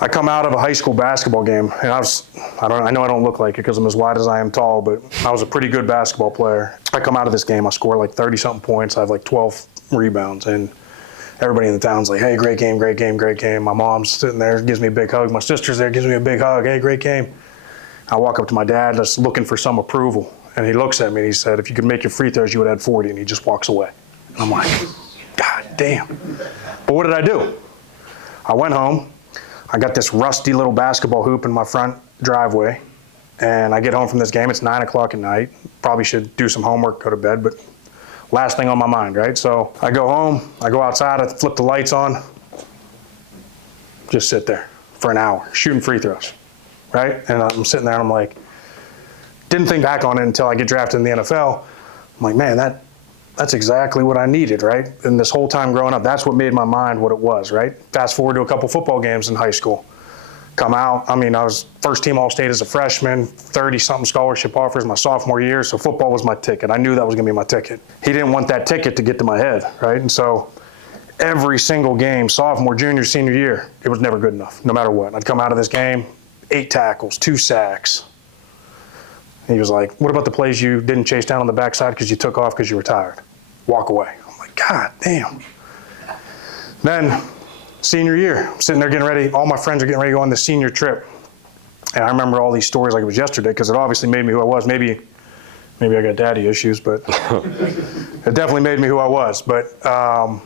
I come out of a high school basketball game, and I know I don't look like it because I'm as wide as I am tall, but I was a pretty good basketball player. I come out of this game, I score like 30-something points, I have like 12 rebounds, and everybody in the town's like, hey, great game, great game, great game. My mom's sitting there, gives me a big hug. My sister's there, gives me a big hug. Hey, great game. I walk up to my dad, just looking for some approval, and he looks at me and he said, if you could make your free throws, you would add 40, and he just walks away. And I'm like, God damn. But what did I do? I went home. I got this rusty little basketball hoop in my front driveway, and I get home from this game. It's 9 o'clock at night. Probably should do some homework, go to bed, but last thing on my mind, right? So I go home, I go outside, I flip the lights on, just sit there for an hour, shooting free throws, right? And I'm sitting there and I'm like, didn't think back on it until I get drafted in the NFL. I'm like, man, that's exactly what I needed, right? And this whole time growing up, that's what made my mind what it was, right? Fast forward to a couple football games in high school. Come out, I was first team All-State as a freshman, 30-something scholarship offers my sophomore year, so football was my ticket. I knew that was gonna be my ticket. He didn't want that ticket to get to my head, right? And so every single game, sophomore, junior, senior year, it was never good enough, no matter what. I'd come out of this game, 8 tackles, 2 sacks. He was like, what about the plays you didn't chase down on the backside because you took off because you were tired? Walk away. I'm like, God damn. Then, senior year, I'm sitting there getting ready. All my friends are getting ready to go on the senior trip. And I remember all these stories like it was yesterday because it obviously made me who I was. Maybe I got daddy issues, but it definitely made me who I was. But I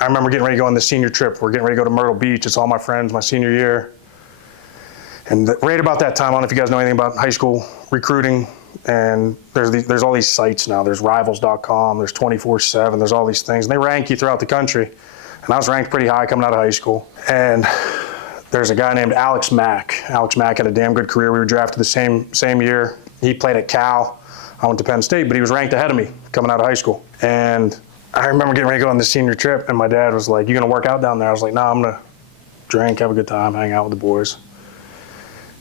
remember getting ready to go on the senior trip. We're getting ready to go to Myrtle Beach. It's all my friends, my senior year. And right about that time, I don't know if you guys know anything about high school recruiting, and there's all these sites now. There's rivals.com, there's 24/7, there's all these things, and they rank you throughout the country. And I was ranked pretty high coming out of high school. And there's a guy named Alex Mack. Alex Mack had a damn good career. We were drafted the same year. He played at Cal. I went to Penn State, but he was ranked ahead of me coming out of high school. And I remember getting ready to go on this senior trip, and my dad was like, you gonna work out down there? I was like, no, I'm gonna drink, have a good time, hang out with the boys.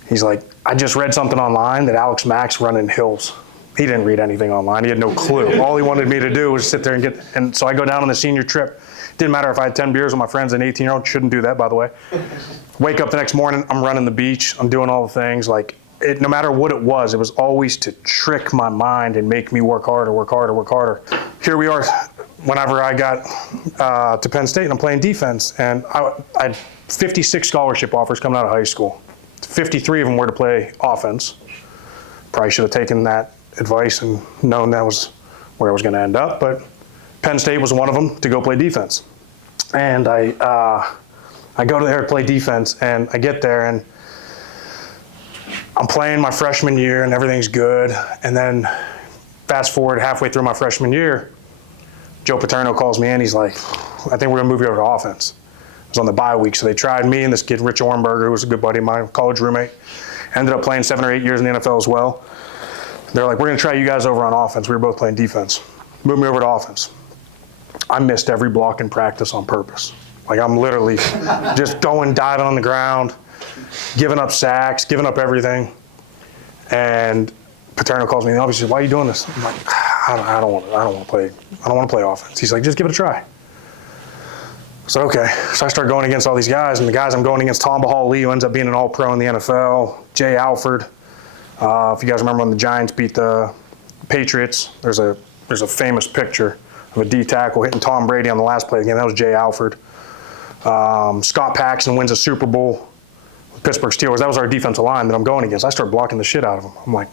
He's like, I just read something online that Alex Mack's running hills. He didn't read anything online. He had no clue. All he wanted me to do was sit there and so I go down on the senior trip. Didn't matter if I had 10 beers with my friends, an 18-year-old, shouldn't do that, by the way. Wake up the next morning, I'm running the beach, I'm doing all the things. Like, no matter what it was always to trick my mind and make me work harder, work harder, work harder. Here we are, whenever I got to Penn State and I'm playing defense, and I had 56 scholarship offers coming out of high school. 53 of them were to play offense. Probably should have taken that advice and known that was where I was going to end up, but Penn State was one of them to go play defense. And I go there to play defense, and I get there, and I'm playing my freshman year, and everything's good. And then fast forward halfway through my freshman year, Joe Paterno calls me in. He's like, I think we're going to move you over to offense. It was on the bye week, so they tried me and this kid, Rich Ornberger, who was a good buddy of mine, college roommate. Ended up playing 7 or 8 years in the NFL as well. They're like, we're going to try you guys over on offense. We were both playing defense. Moved me over to offense. I missed every block in practice on purpose. Like, I'm literally just diving on the ground, giving up sacks, giving up everything. And Paterno calls me in the office. He says, why are you doing this? I'm like, I don't want to play offense. He's like, just give it a try. So, okay. So I start going against all these guys, and the guys I'm going against, Tom Bahal-Lee, who ends up being an all-pro in the NFL, Jay Alford. If you guys remember when the Giants beat the Patriots, there's a famous picture of a D tackle hitting Tom Brady on the last play of the game. That was Jay Alford. Scott Paxson wins a Super Bowl with Pittsburgh Steelers. That was our defensive line that I'm going against. I start blocking the shit out of them. I'm like,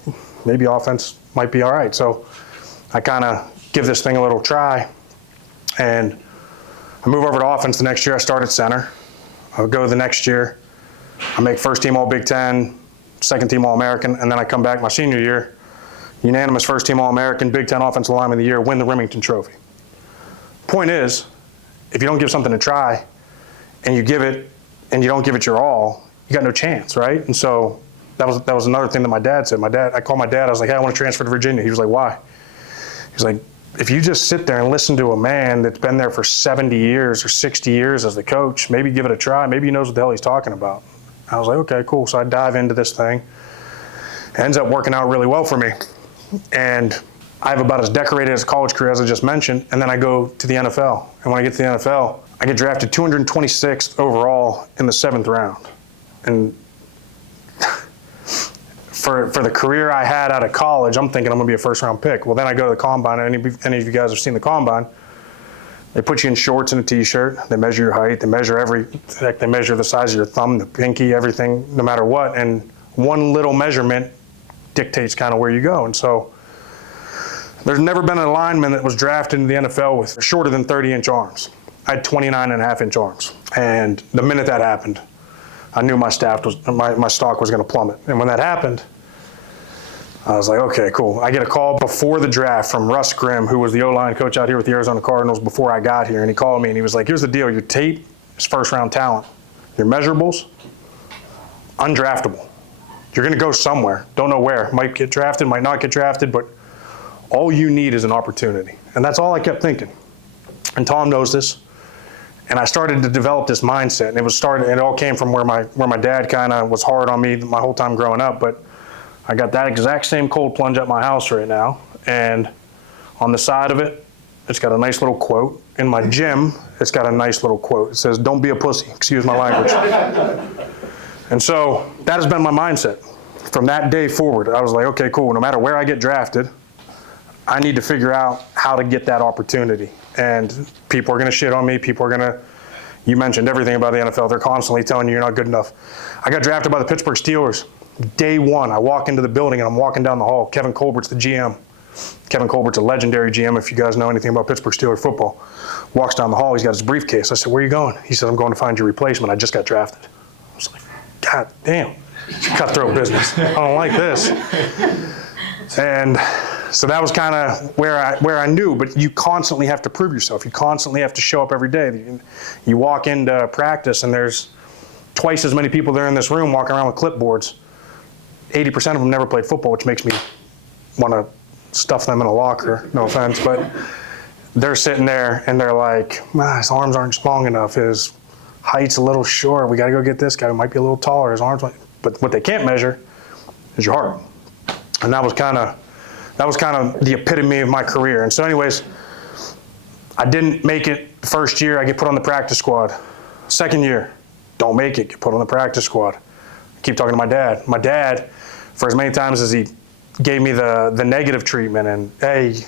maybe offense might be all right. So I kind of give this thing a little try, and I move over to offense the next year. I start at center. I go the next year. I make first team All-Big Ten, second team All-American, and then I come back my senior year, unanimous first team All-American, Big Ten Offensive Lineman of the Year, win the Remington Trophy. Point is, if you don't give something a try, and you give it, and you don't give it your all, you got no chance, right? And so that was another thing that my dad said. I called my dad. I was like, hey, I want to transfer to Virginia. He was like, why? He was like, if you just sit there and listen to a man that's been there for 70 years or 60 years as the coach, maybe give it a try. Maybe he knows what the hell he's talking about. I was like, okay, cool. So I dive into this thing. It ends up working out really well for me. And I have about as decorated as a college career as I just mentioned, and then I go to the NFL. And when I get to the NFL, I get drafted 226th overall in the 7th round. And for the career I had out of college, I'm thinking I'm going to be a first-round pick. Well, then I go to the combine, and any of you guys have seen the combine, they put you in shorts and a T-shirt. They measure your height. They measure they measure the size of your thumb, the pinky, everything, no matter what. And one little measurement dictates kind of where you go. And so there's never been an lineman that was drafted in the NFL with shorter than 30-inch arms. I had 29.5-inch arms. And the minute that happened, I knew my stock was going to plummet. And when that happened, I was like, okay, cool. I get a call before the draft from Russ Grimm, who was the O-line coach out here with the Arizona Cardinals before I got here. And he called me and he was like, here's the deal. Your tape is first-round talent. Your measurables, undraftable. You're going to go somewhere. Don't know where. Might get drafted, might not get drafted, but all you need is an opportunity. And that's all I kept thinking. And Tom knows this. And I started to develop this mindset. And it all came from where my dad kind of was hard on me my whole time growing up. But I got that exact same cold plunge at my house right now. And on the side of it, it's got a nice little quote. In my gym, it's got a nice little quote. It says, "Don't be a pussy." Excuse my language. And so that has been my mindset. From that day forward, I was like, okay, cool. No matter where I get drafted, I need to figure out how to get that opportunity. And people are going to shit on me. People are going to, you mentioned everything about the NFL. They're constantly telling you you're not good enough. I got drafted by the Pittsburgh Steelers. Day one, I walk into the building and I'm walking down the hall. Kevin Colbert's the GM. Kevin Colbert's a legendary GM, if you guys know anything about Pittsburgh Steelers football. Walks down the hall, he's got his briefcase. I said, "Where are you going?" He said, "I'm going to find your replacement. I just got drafted." I was like, God damn, cutthroat business. I don't like this. And so that was kind of where I knew, but you constantly have to prove yourself. You constantly have to show up every day. You walk into practice and there's twice as many people there in this room walking around with clipboards. 80% of them never played football, which makes me want to stuff them in a locker, no offense, but they're sitting there and they're like, his arms aren't long enough, his height's a little short, we got to go get this guy who might be a little taller, his arms, but what they can't measure is your heart. And that was kind of the epitome of my career. And so anyways, I didn't make it the first year, I get put on the practice squad. Second year, don't make it, get put on the practice squad. I keep talking to my dad. My dad, for as many times as he gave me the negative treatment and, hey,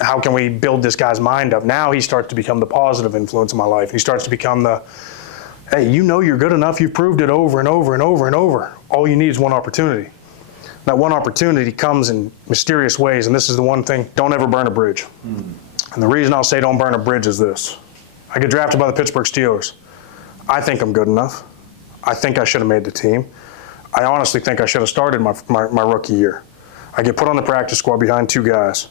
how can we build this guy's mind up? Now he starts to become the positive influence in my life. He starts to become the, hey, you're good enough. You've proved it over and over and over and over. All you need is one opportunity. That one opportunity comes in mysterious ways, and this is the one thing, don't ever burn a bridge. And the reason I'll say don't burn a bridge is this. I get drafted by the Pittsburgh Steelers. I think I'm good enough. I think I should have made the team. I honestly think I should have started my rookie year. I get put on the practice squad behind two guys.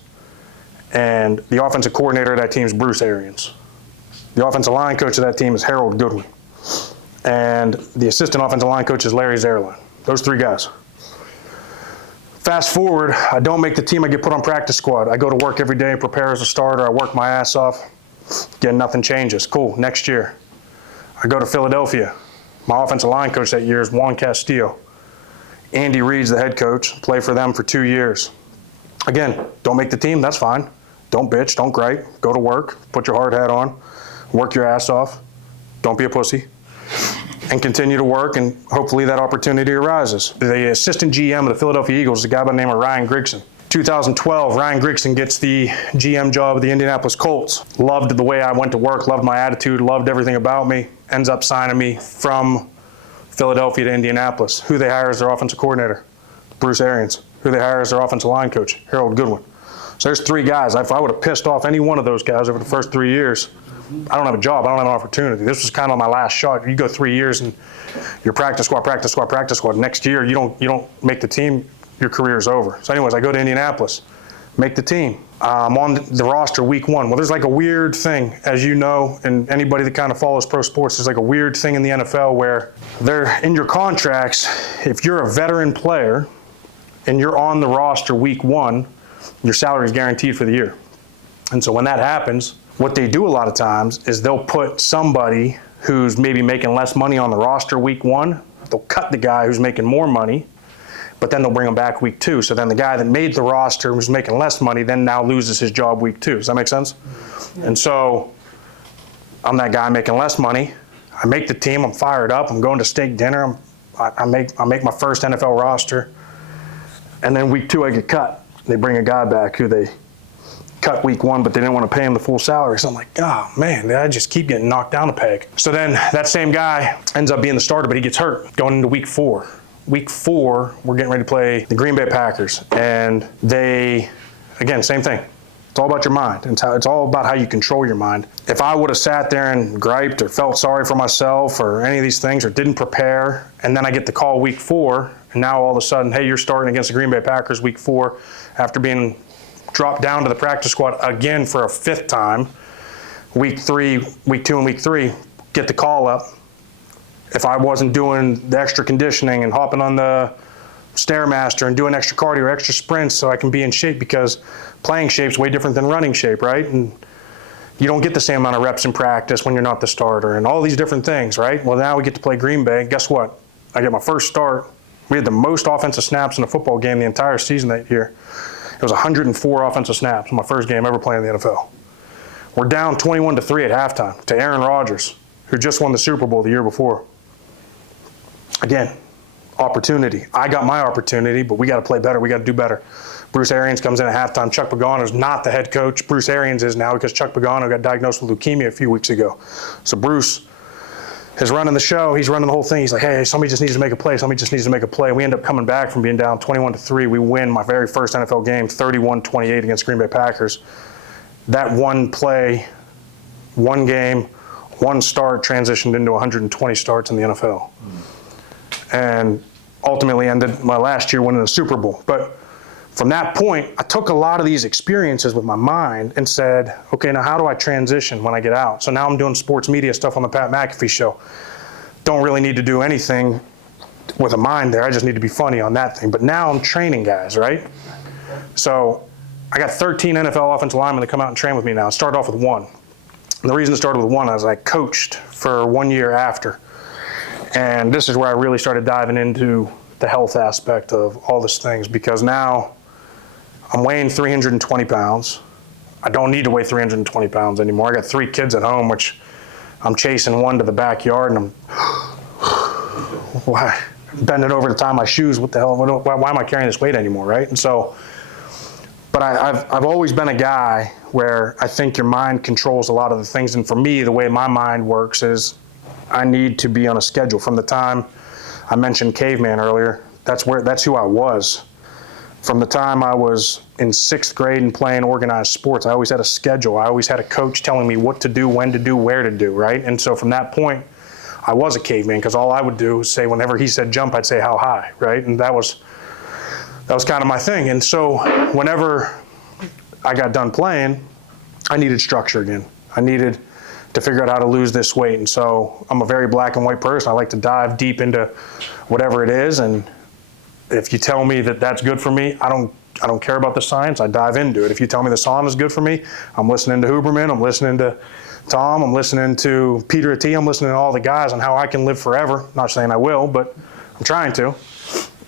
And the offensive coordinator of that team is Bruce Arians. The offensive line coach of that team is Harold Goodwin. And the assistant offensive line coach is Larry Zerline. Those three guys. Fast forward, I don't make the team, I get put on practice squad. I go to work every day, prepare as a starter, I work my ass off. Again, nothing changes. Cool, next year. I go to Philadelphia. My offensive line coach that year is Juan Castillo. Andy Reid's the head coach, play for them for 2 years. Again, don't make the team, that's fine. Don't bitch, don't gripe, go to work, put your hard hat on, work your ass off, don't be a pussy, and continue to work, and hopefully that opportunity arises. The assistant GM of the Philadelphia Eagles is a guy by the name of Ryan Grigson. 2012, Ryan Grigson gets the GM job of the Indianapolis Colts. Loved the way I went to work, loved my attitude, loved everything about me, ends up signing me from Philadelphia to Indianapolis. Who they hire as their offensive coordinator? Bruce Arians. Who they hire as their offensive line coach? Harold Goodwin. So there's three guys. If I would have pissed off any one of those guys over the first 3 years, I don't have a job, I don't have an opportunity. This was kind of my last shot. You go 3 years and you're practice squad. Next year, you don't make the team, your career is over. So anyways, I go to Indianapolis, make the team. I'm on the roster week one. Well, there's like a weird thing, as you know, and anybody that kind of follows pro sports, there's like a weird thing in the NFL where they're in your contracts, if you're a veteran player and you're on the roster week one, your salary is guaranteed for the year. And so when that happens, what they do a lot of times is they'll put somebody who's maybe making less money on the roster week one. They'll cut the guy who's making more money, but then they'll bring him back week two. So then the guy that made the roster who's making less money then now loses his job week two. Does that make sense? And so I'm that guy making less money. I make the team. I'm fired up. I'm going to steak dinner. I make my first NFL roster. And then week 2, I get cut. They bring a guy back who they cut week 1, but they didn't want to pay him the full salary. So I'm like, oh man, I just keep getting knocked down a peg. So then that same guy ends up being the starter, but he gets hurt going into week 4. Week 4, we're getting ready to play the Green Bay Packers. And they, again, same thing. It's all about your mind. It's all about how you control your mind. If I would have sat there and griped or felt sorry for myself or any of these things or didn't prepare, and then I get the call week 4, and now all of a sudden, hey, you're starting against the Green Bay Packers week 4 after being dropped down to the practice squad again for a 5th time, week 2 and week 3, get the call up. If I wasn't doing the extra conditioning and hopping on the Stairmaster and doing extra cardio or extra sprints so I can be in shape, because playing shape's way different than running shape, right? And you don't get the same amount of reps in practice when you're not the starter and all these different things, right? Well, now we get to play Green Bay. Guess what? I get my first start. We had the most offensive snaps in a football game the entire season that year. It was 104 offensive snaps in my first game ever playing in the NFL. We're down 21-3 at halftime to Aaron Rodgers, who just won the Super Bowl the year before. Again, opportunity. I got my opportunity, but we got to play better. We got to do better. Bruce Arians comes in at halftime. Chuck Pagano's not the head coach. Bruce Arians is now, because Chuck Pagano got diagnosed with leukemia a few weeks ago. So Bruce is running the show. He's running the whole thing. He's like, hey, somebody just needs to make a play. Somebody just needs to make a play. We end up coming back from being down 21-3. We win my very first NFL game, 31-28 against Green Bay Packers. That one play, one game, one start transitioned into 120 starts in the NFL. And ultimately ended my last year winning a Super Bowl. But from that point, I took a lot of these experiences with my mind and said, okay, now how do I transition when I get out? So now I'm doing sports media stuff on the Pat McAfee show. Don't really need to do anything with a mind there. I just need to be funny on that thing. But now I'm training guys, right? So I got 13 NFL offensive linemen that come out and train with me now. I started off with 1. And the reason I started with 1 is I coached for 1 year after. And this is where I really started diving into the health aspect of all these things, because now I'm weighing 320 pounds. I don't need to weigh 320 pounds anymore. I got 3 kids at home, which I'm chasing one to the backyard, and I'm bending over to tie my shoes. What the hell? Why am I carrying this weight anymore, right? And so, but I've always been a guy where I think your mind controls a lot of the things. And for me, the way my mind works is I need to be on a schedule. From the time I mentioned caveman earlier, that's who I was. From the time I was in 6th grade and playing organized sports, I always had a schedule. I always had a coach telling me what to do, when to do, where to do, right? And so from that point, I was a caveman, because all I would do is say, whenever he said jump, I'd say how high, right? And that was kind of my thing. And so whenever I got done playing, I needed structure again. I needed to figure out how to lose this weight. And so I'm a very black and white person. I like to dive deep into whatever it is. And if you tell me that that's good for me, I don't care about the science. I dive into it. If you tell me the sauna is good for me, I'm listening to Huberman. I'm listening to Tom. I'm listening to Peter Attia. I'm listening to all the guys on how I can live forever. Not saying I will, but I'm trying to.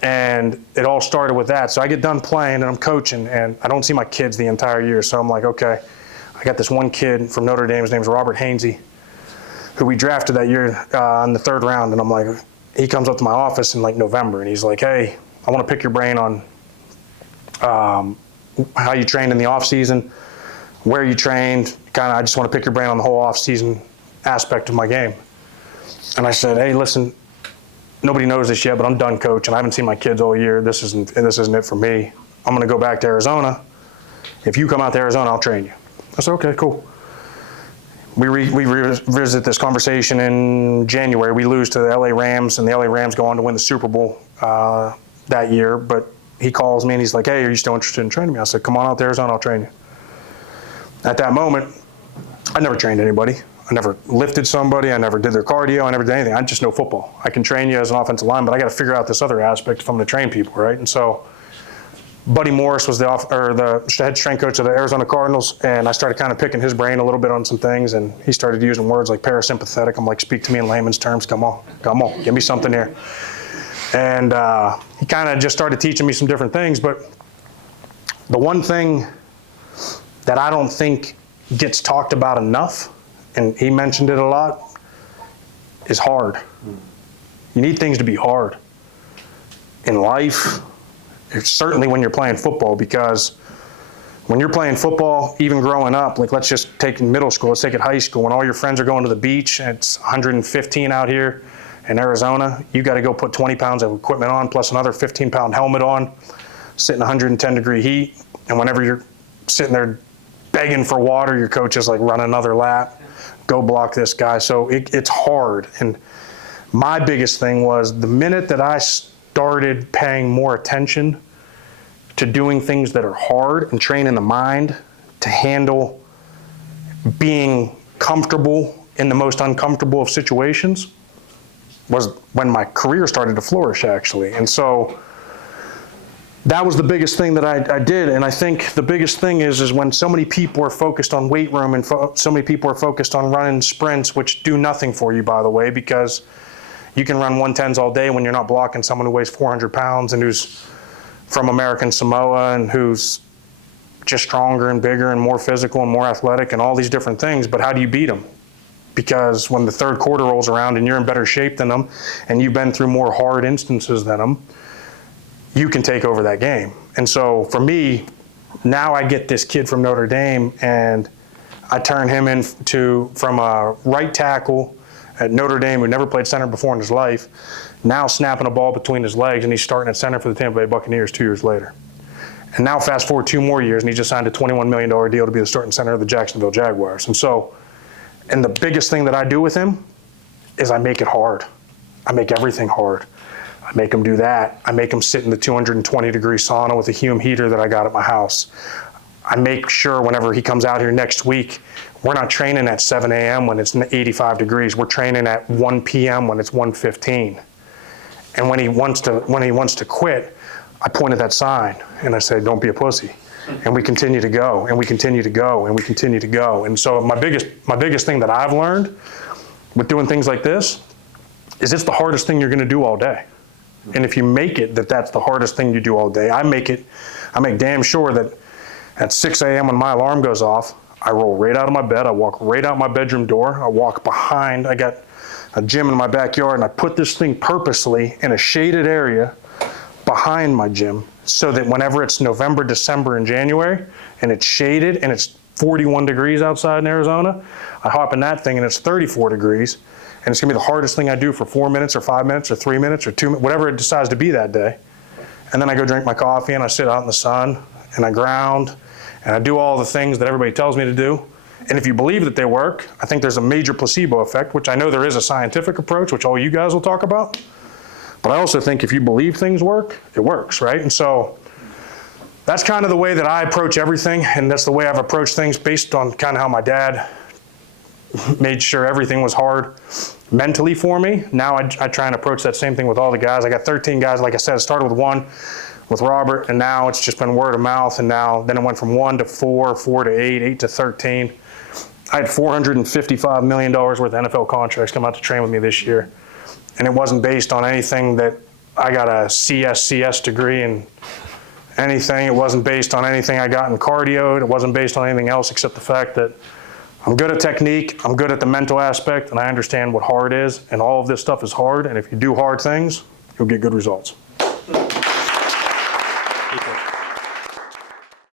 And it all started with that. So I get done playing and I'm coaching, and I don't see my kids the entire year. So I'm like, okay, I got this one kid from Notre Dame. His name's Robert Hainsey, who we drafted that year in the 3rd round. And I'm like, he comes up to my office in like November, and he's like, hey, I want to pick your brain on how you trained in the off season, where you trained. I just want to pick your brain on the whole off season aspect of my game. And I said, hey, listen, nobody knows this yet, but I'm done coaching. I haven't seen my kids all year. This isn't it for me. I'm going to go back to Arizona. If you come out to Arizona, I'll train you. I said, okay, cool. We revisit this conversation in January. We lose to the LA Rams, and the LA Rams go on to win the Super Bowl that year. But he calls me and he's like, hey, are you still interested in training me? I said, come on out to Arizona, I'll train you. At that moment, I never trained anybody. I never lifted somebody. I never did their cardio. I never did anything. I just know football. I can train you as an offensive lineman, but I got to figure out this other aspect if I'm going to train people, right? And so Buddy Morris was the head strength coach of the Arizona Cardinals, and I started kind of picking his brain a little bit on some things, and he started using words like parasympathetic. I'm like, speak to me in layman's terms. Come on, give me something here. And he kind of just started teaching me some different things. But the one thing that I don't think gets talked about enough, and he mentioned it a lot, is hard. You need things to be hard. In life, certainly when you're playing football, because when you're playing football, even growing up, like let's just take middle school, let's take it high school, when all your friends are going to the beach and it's 115 out here in Arizona, you got to go put 20 pounds of equipment on plus another 15-pound helmet on, sit in 110-degree heat, and whenever you're sitting there begging for water, your coach is like, run another lap, go block this guy. So it's hard. And my biggest thing was the minute that I started paying more attention to doing things that are hard and training the mind to handle being comfortable in the most uncomfortable of situations, was when my career started to flourish, actually. And so that was the biggest thing that I did. And I think the biggest thing is when so many people are focused on weight room and so many people are focused on running sprints, which do nothing for you, by the way, because you can run 110s all day when you're not blocking someone who weighs 400 pounds and who's from American Samoa and who's just stronger and bigger and more physical and more athletic and all these different things. But how do you beat them? Because when the third quarter rolls around and you're in better shape than them and you've been through more hard instances than them, you can take over that game. And so for me, now I get this kid from Notre Dame and I turn him from a right tackle at Notre Dame who never played center before in his life, now snapping a ball between his legs, and he's starting at center for the Tampa Bay Buccaneers 2 years later. And now fast forward 2 more years, and he just signed a $21 million deal to be the starting center of the Jacksonville Jaguars. And so, and the biggest thing that I do with him is I make it hard. I make everything hard. I make him do that. I make him sit in the 220-degree sauna with a Hume heater that I got at my house. I make sure whenever he comes out here next week, we're not training at 7 a.m. when it's 85 degrees. We're training at 1 p.m. when it's 1:15. And when he wants to quit, I point at that sign and I say, don't be a pussy. And we continue to go, and we continue to go, and we continue to go. And so my biggest thing that I've learned with doing things like this is it's the hardest thing you're going to do all day. And if you make it that's the hardest thing you do all day, I make damn sure that at 6 a.m. when my alarm goes off, I roll right out of my bed, I walk right out my bedroom door, I walk behind, I got a gym in my backyard, and I put this thing purposely in a shaded area behind my gym so that whenever it's November, December, and January, and it's shaded and it's 41 degrees outside in Arizona, I hop in that thing and it's 34 degrees, and it's gonna be the hardest thing I do for 4 minutes or 5 minutes or 3 minutes or 2 minutes, whatever it decides to be that day. And then I go drink my coffee and I sit out in the sun and I ground and I do all the things that everybody tells me to do. And if you believe that they work, I think there's a major placebo effect, which I know there is a scientific approach, which all you guys will talk about. But I also think if you believe things work, it works, right? And so that's kind of the way that I approach everything, and that's the way I've approached things based on kind of how my dad made sure everything was hard mentally for me. Now I try and approach that same thing with all the guys. I got 13 guys, like I said, I started with 1 with Robert, and now it's just been word of mouth, and then it went from 1 to 4, 4 to 8, 8 to 13. I had $455 million worth of NFL contracts come out to train with me this year. And it wasn't based on anything that I got a CS degree in anything. It wasn't based on anything I got in cardio. It wasn't based on anything else except the fact that I'm good at technique, I'm good at the mental aspect, and I understand what hard is, and all of this stuff is hard, and if you do hard things, you'll get good results.